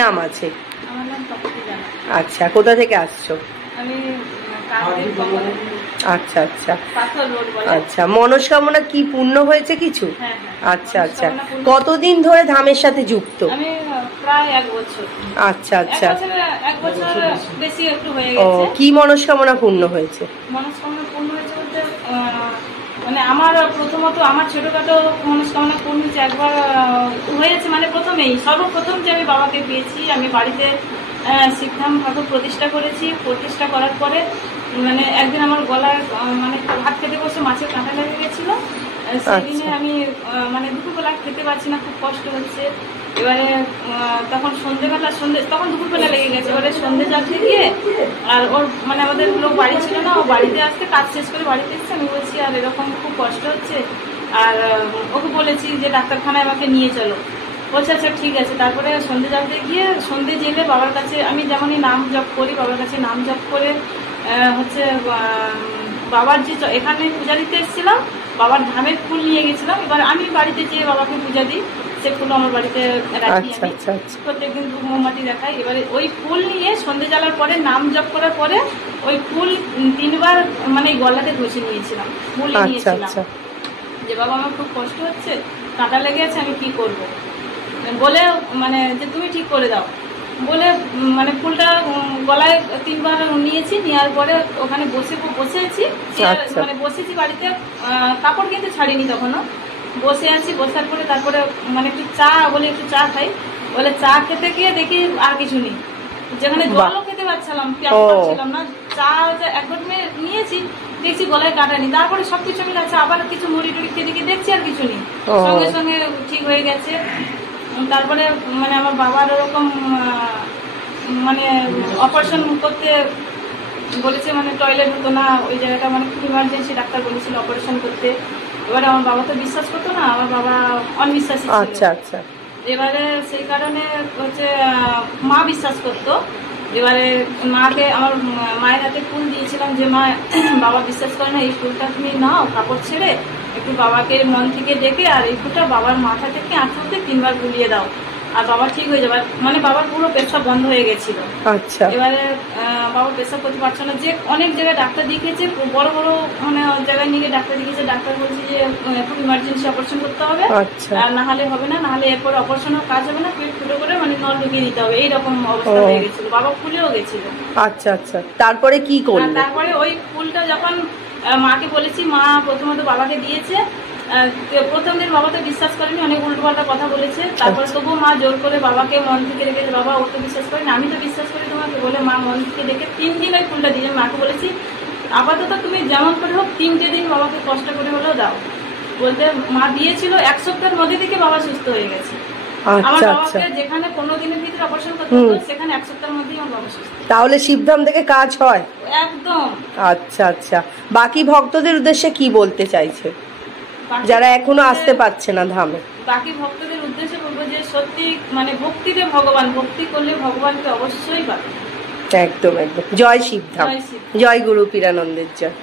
নাম আছে? আমার নাম তপতি জানা। আচ্ছা, কোথা থেকে আসছো? আমি আচ্ছা আচ্ছা আচ্ছা, আচ্ছা, মনস্কামনা কি পূর্ণ হয়েছে কিছু? হ্যাঁ। আচ্ছা আচ্ছা, কতদিন ধরে ধামের সাথে যুক্ত? আমি প্রায় 1 বছর। আচ্ছা আচ্ছা, 1 বছর বেশি একটু হয়ে ও গেছে। কি মনস্কামনা পূর্ণ হয়েছে? মনস্কামনা পূর্ণ হয়েছে বলতে মানে আমার প্রথমত আমার ছোটখাটো মনস্কামনা পূর্ণ হয়েছে একবার হয়েছে, মানে সর্বপ্রথম যে আমি বাবাকে পেয়েছি, আমি বাড়িতে শিবধাম ঠাকুর প্রতিষ্ঠা করেছি। প্রতিষ্ঠা করার পরে মানে একদিন আমার গলায় মানে ভাত খেতে বসে মাছের কাঁটা লেগে গেছিলো। সেদিনে আমি মানে দুপুরবেলা খেতে পারছি না, খুব কষ্ট হচ্ছে। এবারে তখন তখন দুপুরবেলা লেগে গেছে। এবারে সন্ধ্যে যাচ্ছে গিয়ে আর ওর মানে আমাদের লোক বাড়ি ছিল না, ও বাড়িতে আসতে কাজ শেষ করে বাড়িতে এসছে। আমি বলছি আর এরকম খুব কষ্ট হচ্ছে, আর ওকে বলেছি যে ডাক্তারখানায় আমাকে নিয়ে চলো। বলছে আচ্ছা ঠিক আছে। তারপরে সন্ধ্যে যাতে গিয়ে সন্ধ্যে জেলে বাবার কাছে আমি যেমনই নাম জপ করি, বাবার কাছে নাম জপ করে হচ্ছে বাবার যে এখানে পূজা দিতে এসেছিলাম, বাবার ধামের ফুল নিয়ে গেছিলাম। এবার আমি বাড়িতে যেয়ে বাবাকে পূজা দিই, সে ফুল আমার বাড়িতে রাখি। আমি প্রত্যেকদিন মোমবাতি দেখাই। এবারে ওই ফুল নিয়ে সন্ধ্যে জ্বালার পরে নাম জপ করার পরে ওই ফুল 3 বার মানে গলাতে ঘষে নিয়েছিলাম, ফুল নিয়েছিলাম যে বাবা আমার খুব কষ্ট হচ্ছে, কাঁটা লেগে আছে, আমি কি করব বলে মানে যে তুমি ঠিক করে দাও বলে মানে ফুলটা গলায় 3 বার নিয়েছি। নেওয়ার পরে ওখানে বসেছি, মানে বসেছি বাড়িতে, কাপড় কিন্তু ছাড়িনি তখনও, বসে আছি। বসার পরে তারপরে মানে একটু চা খাই বলে, চা খেতে গিয়ে দেখি আর কিছু নেই, যেখানে জলও খেতে পারছিলাম না, চা একবার নিয়েছি, দেখছি গলায় কাটা নেই। তারপরে সবকিছু মিলে আছে, আবার কিছু মুড়ি টুড়ি খেতে গিয়ে দেখছি আর কিছু নেই, সঙ্গে সঙ্গে ঠিক হয়ে গেছে। তারপরে মানে আমার বাবার ওরকম মানে অপারেশন করতে বলেছে, মানে টয়লেট হতো না ওই জায়গাটা, মানে খুব ইমার্জেন্সি ডাক্তার বলেছিল অপারেশন করতে। এবারে আমার বাবা তো বিশ্বাস করতো না, আমার বাবা অনবিশ্বাসী ছিল। আচ্ছা আচ্ছা, এবারে সেই কারণে হচ্ছে মা বিশ্বাস করতো। এবারে মাকে আমার মায়ের হাতে ফুল দিয়েছিলাম যে মা বাবা বিশ্বাস করে না, এই ফুলটা তুমি নাও কাপড় ছেড়ে একটু বাবাকে মন থেকে ডেকে আর এই ফুলটা বাবার মাথা থেকে আঁচড়তে 3 বার বুলিয়ে দাও, আর বাবা ঠিক হয়ে যাবে। মানে বাবার পুরো পেশাব বন্ধ হয়ে গেছিল। আচ্ছা, এবারে বাবা পেশাব করতে পারছো না, যে অনেক জায়গায় ডাক্তার দেখিয়েছে, বড় বড় মানে জায়গায় নিয়ে ডাক্তার দেখিয়েছে, ডাক্তার বলছে যে খুব ইমার্জেন্সি অপারেশন করতে হবে, আর না হলে হবে না, নাহলে এরপর অপারেশনও কাজ হবে না, পেট ফুটো করে মানে নল ঢুকিয়ে দিতে হবে, এইরকম অবস্থা হয়ে গেছিল। বাবা ফুলেও গেছিল। আচ্ছা আচ্ছা, তারপরে কি করলেন? তারপরে ওই ফুলটা যখন মাকে বলেছি, মা প্রথমত বাবাকে দিয়েছে। প্রথম দিন বাবা তো বিশ্বাস করেনি, অনেক উল্টোপাল্টা কথা বলেছে। তারপরে তবুও মা জোর করে বাবাকে মন থেকে রেখেছে, বাবা ও তো বিশ্বাস করেনি, আমি তো বিশ্বাস করি তোমাকে বলে মা মন থেকে রেখে 3 দিন ওই ফুলটা দিয়ে মাকে বলেছি আপাতত তুমি যেমন করে হোক 3টে দিন বাবাকে কষ্ট করে হলেও দাও। বলতে মা দিয়েছিল, 1 সপ্তাহের মধ্যে থেকে বাবা সুস্থ হয়ে গেছে। আমার বাবাকে যেখানে 15 দিনের ভিতরে অপারেশন করতে হতো, সেখানে 1 সপ্তাহের মধ্যেই আমার বাবা সুস্থ। তাহলে শিবধাম থেকে কাজ হয় একদম। আচ্ছা আচ্ছা, বাকি ভক্তদের উদ্দেশ্যে কি বলতে চাইছে যারা এখনো আসতে পারছে না ধামে? বাকি ভক্তদের উদ্দেশ্যে বলবো যে সত্যি মানে ভক্তিতে ভগবান, ভক্তি করলে ভগবানকে অবশ্যই পাবে। একদম একদম। জয় শিবধাম, জয় গুরু পীরানন্দের জয়।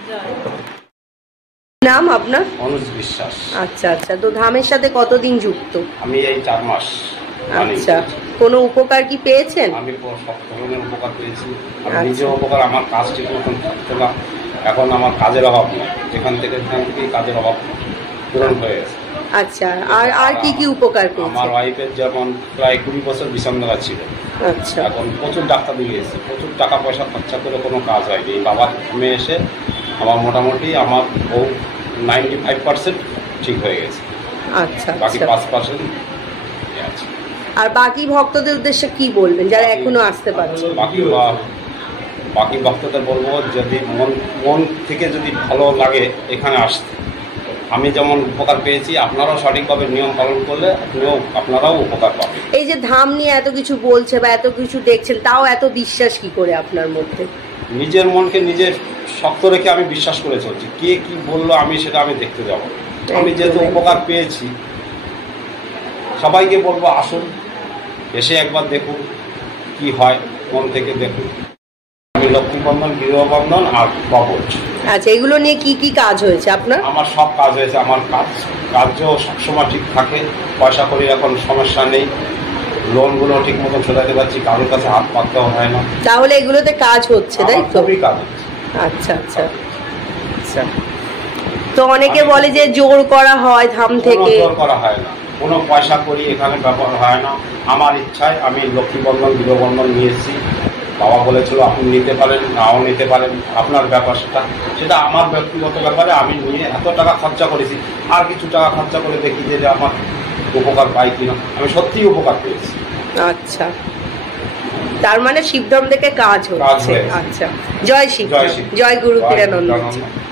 নাম আপনার? অনুজ বিশ্বাস। আচ্ছা আচ্ছা, তো ধামের সাথে কতদিন যুক্ত? আমি এই 4 মাস। আচ্ছা, কোনো উপকার কি পেয়েছেন? আমি সব ধরনের উপকার পেয়েছি। আমি নিজে উপকার, আমার কাজ ঠিক মতন থাকতো না, এখন আমার কাজের অভাব নেই, যেখান থেকে কাজের অভাব পূরণ হয়ে গেছে। আচ্ছা, আর কি কি উপকার পেয়েছেন? আমার ওয়াইফের যেমন প্রায় 20 বছর বিষণ্ণতা ছিল, আচ্ছা, এখন প্রচুর ডাক্তার দিয়েছে, প্রচুর টাকা পয়সা খরচা করে কোনো কাজ হয়নি। বাবার ঘুমে এসে আমার মোটামুটি আমার 95% ঠিক হয়ে গেছে। আচ্ছা, বাকি 5% আছে। আর বাকি ভক্তদের উদ্দেশ্যে কি বলবেন যারা এখনো আসতে পারছে? বাকি ভক্তদের বলবো, যদি মন থেকে যদি ভালো লাগে এখানে আসতে, আমি যেমন উপকার পেয়েছি, আপনারাও সঠিকভাবে নিয়ম পালন করলে আপনারাও উপকার পাবেন। এই যে ধাম নিয়ে এত কিছু বলছে বা এত কিছু দেখছেন, তাও এত বিশ্বাস কি করে আপনার মধ্যে? নিজের মনকে নিজের শক্ত রেখে আমি বিশ্বাস করে চলছি। কে কি বললো আমি সেটা আমি দেখতে যাব। আমি যেহেতু উপকার পেয়েছি, সবাইকে বলবো আসুন, এসে একবার দেখুন কি হয়, মন থেকে দেখুন। আমি লক্ষ্মীবন্ধন, গৃহবন্ধন আর কবচ। আচ্ছা, এগুলো নিয়ে কি কি কাজ হয়েছে আপনার? আমার সব কাজ হয়েছে। আমার কাজও সবসময় ঠিক থাকে, পয়সা করি এখন সমস্যা নেই, লোনগুলো ঠিক মতো শোধাতে পারছি, কারোর কাছে হাত পাততেও হয় না। তাহলে এগুলোতে কাজ হচ্ছে, তাই আমার তো? খুবই কাজ হচ্ছে। আচ্ছা আচ্ছা আচ্ছা। তো অনেকে বলে যে জোর করা হয় ধাম কোনো থেকে। জোর করা হয় না, কোনো পয়সা করি এখানে ব্যাপার হয় না। আমার ইচ্ছায় আমি লক্ষ্মীবন্ধন গৃহবন্ধন নিয়েছি। বাবা বলেছিল আপনি নিতে পারেন, নাও নিতে পারেন, আপনার ব্যাপার সেটা। সেটা আমার ব্যক্তিগত ব্যাপারে আমি নিয়ে এত টাকা খরচা করেছি, আর কিছু টাকা খরচা করে দেখি যে আমার উপকার পাই কিনা। আমি সত্যিই উপকার পেয়েছি। আচ্ছা, তার মানে শিবধাম থেকে কাজ হচ্ছে। হয়েছে। আচ্ছা, জয় শিব, জয় শিব, জয় গুরু জয় পীরানন্দ। গুরু পীরানন্দ।